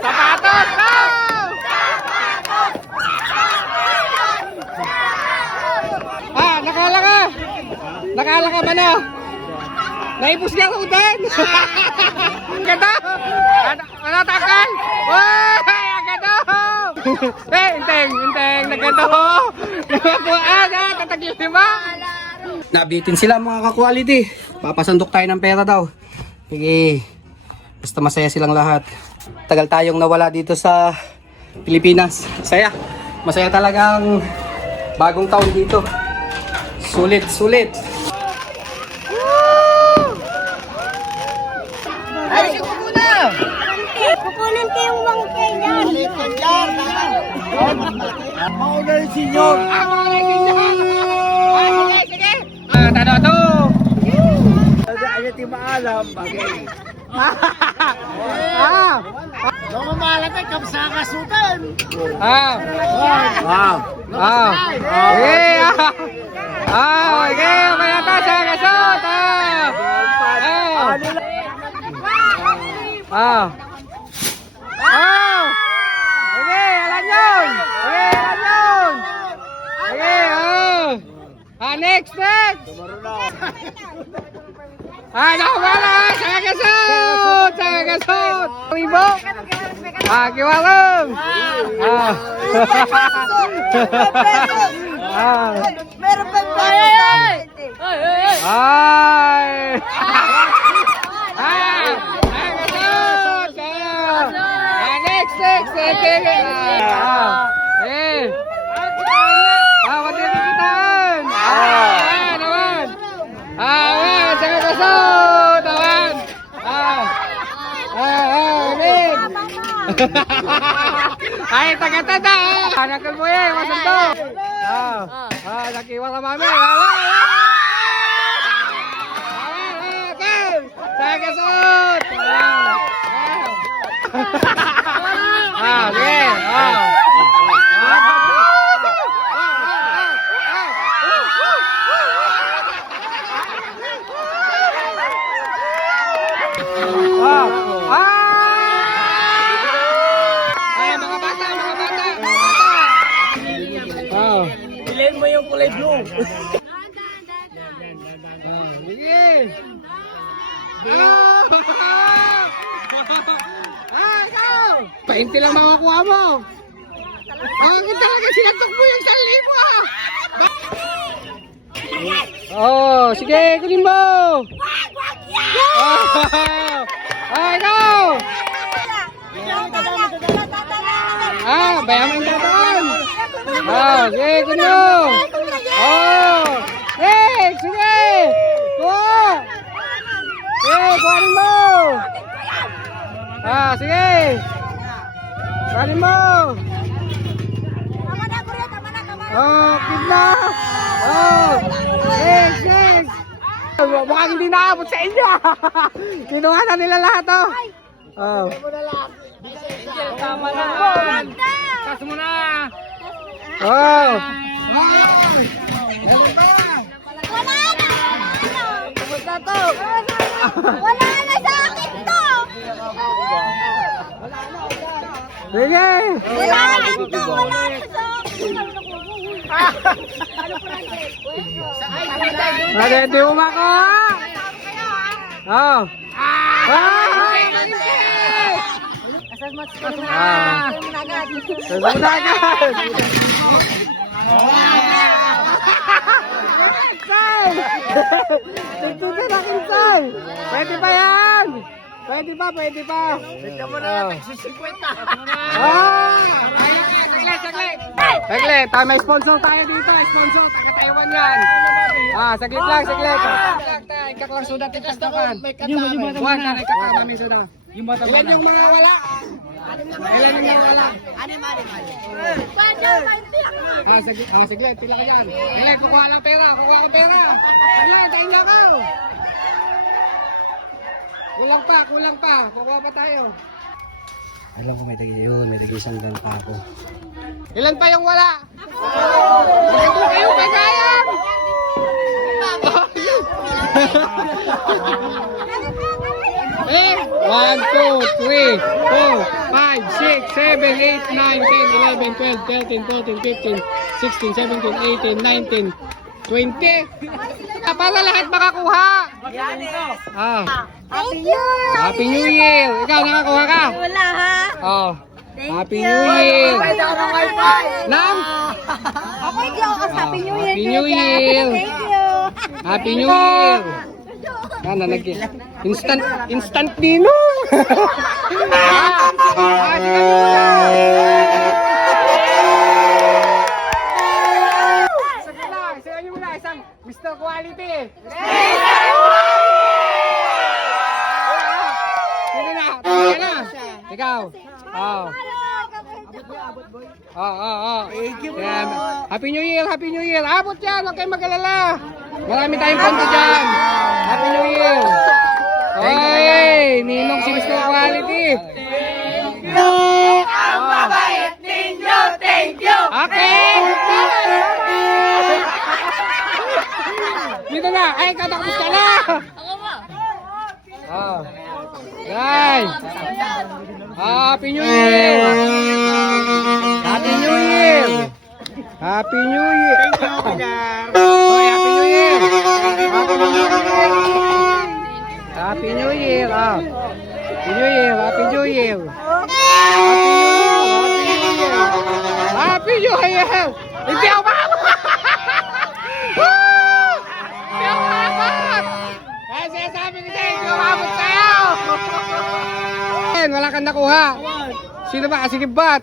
Sapatos! Go! Ah, nakala ka! Nakala ka ba na? Naipos niya ang udan! Ang ganda! Ano, ano takal? Uy! Ang ganda! Eh, inteng, inteng, naganda ho! Nakuhaan ah, tatagil ba? Nabitin sila mga ka-quality. Papasandok tayo ng pera daw. Sige. Basta masaya silang lahat. Tagal tayong nawala dito sa Pilipinas. Saya. Masaya talagang bagong taon dito. Sulit, sulit. Ay, ko yung bangke dyan. Mauna yung. Ah, mga legend yan! Ah, sige, sige! Ah, tado to! Ano ti maalam? Bagay. Ah! Nung mamalat ay kapsakasutan. Ah! Wow. Ah! Sige! Ah! Ah! Sige! Kaya ta sa kasot! Ah! Ah! Ah! Ah! Sige! Alam yun! Sige! Alam yun! Ah! Ah! Next! Next! Ah! Nakabala! Sa kasot! Sa kasot! Ribo! Ah! Kiwalang! Ah! Ah! Meron pa bayad. Ay! Ah! Ah, ganun! Ganun! Ah, next, next! Next, next! Ah! Eh! Ah, pati nakikitaan! Ah! naman! Ah, naman! Saka kasot! Naman! Ah! Ah, ah, ulit! Ay, taga-tada! Ah, nakal mo eh! Masunto! Ah! Ah, nakiwa ka mami! Ah! ah, ah! Sagasot! 20 lang makukuha mo. Bakit talaga sinatakbo yung 1,000 ah? Oh, sige, kunin mo. Ah, oh, ay, go! Ah, bayan mo yung Oh, ah, sige, kunin mo. Oh, hey, sige. Kuha. Hey, kuha mo. Ah, sige. Kuhanin mo! Oh, keep na! Oh! Next, next! Mukhang hindi naabot sa inyo! Kinuha na nila lahat, oh! Oh. Tama na. Tas mo na! Oh! Wala na sa akin Sige! Wala na to! Wala na akin! Pwede, hindi mo makuha! Oh! Ah! Ah! Sabi na agad! Say! Tignan na akin, Say! Pwede pa yan! Pwede pa, pwede pa! Tignan mo na natin si 50. Ah! Saglit, saglit! Saglit, ah, may sponsor tayo dito, sponsor, taga Taiwan yan. Ah, saglit lang, saglit. Ikak lang sudat, ikak takan. Huwag na, ikak lang, mami sudat. Ilan yung mga wala? Ilan yung mga wala? Ah, saglit, ah, saglit, pila ka dyan. Saglit, kukuha lang pera, kukuha ka pera. Tayo niya ka. Kulang pa, kulang pa. Kukuha pa tayo. Alam ko may tagi yun, may tagi isang dan pa ako. Ilan pa yung wala? Ito kayo, pagayang! Eh, 1, 2, 3, 4, 5, 6, 7, 8, 9, 10, 11, 12, 13, 14, 15, 16, 17, 18, 19, 20. Ah, para lahat makakuha. Ah, Thank you! Happy New Year. Ikaw, nakakuha ka? Wala ha? Oh. Thank Happy you. New Year. Pwede ako ng wifi. Nam? Ako hindi ako kasi Happy New Year. Happy New. Year. Thank you. Happy New Year. Yan, nag Instant, instant ninong. ah, ah, sige muna. Sige lang, sige nyo muna, isang Mr. Quality. Sino na? Tingnan na. Ikaw. Oh. Oo, oo, oo. Yan. Happy New Year, Happy New Year. Abot yan, huwag kayong mag-alala. Marami tayong punto dyan. Happy New Year. Oy, ninong si Mr. Quality. Ang mabait ninyo, thank you. Okay. Dito na. Ay, katakot ka na. Oh. Yan. Happy New Year. Happy New Year. Happy New Year. Thank you, Oy, Happy New Year. Happy New Year. Happy New Year. Ah. Happy New Year. Happy New Year. Happy New Year. Hindi ako makakot. Hindi ako makakot. Kaya sinasabi ko sa'yo, hindi ako makakot sa'yo. Wala kang nakuha. Sino ba? Sige, bat.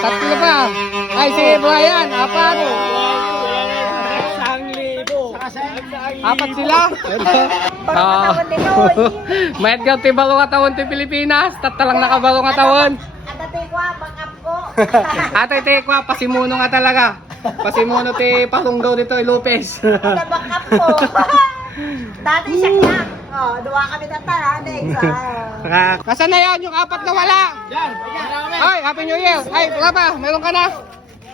Tatlo ba? Ay, si Brian. Apat. Apat sila. Ah. Mayat ka ti balong atawon ti Pilipinas. Tatalang nakabalong atawon. Atatay ko, backup ko. Atay ti kwa pasimuno nga talaga. Pasimuno ti palong daw dito Lopez. Ada backup ko. Dati siya niya. Oh, dua kami na tara. Next. ah. Kasan na yan yung apat na wala? Yan. Ay, Happy New Year. Ay, wala pa. Meron ka na.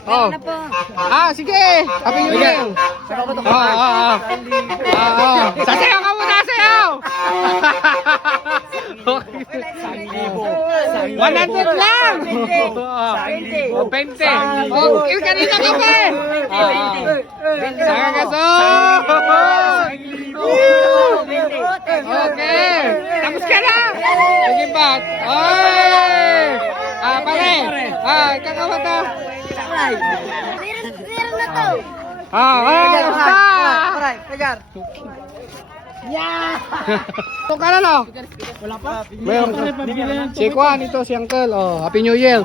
Oh. Ano po? Ah, sige. Happy New Year. Oo, oo, oo. Oo. Sasayaw ka muna, sayaw. libo. 100 lang. Oh, 20. Oh, kill ka pa eh. Saka ka so. Okay. Tapos ka na. Sige ba? Oy. Ah, pare. Ah, kakawata. Meron meron na to. Ah, ah, basta. Kagar. Ito ka na no? Wala pa? Meron ka. Si Kwan, ito si Uncle. Oh, Happy New Year.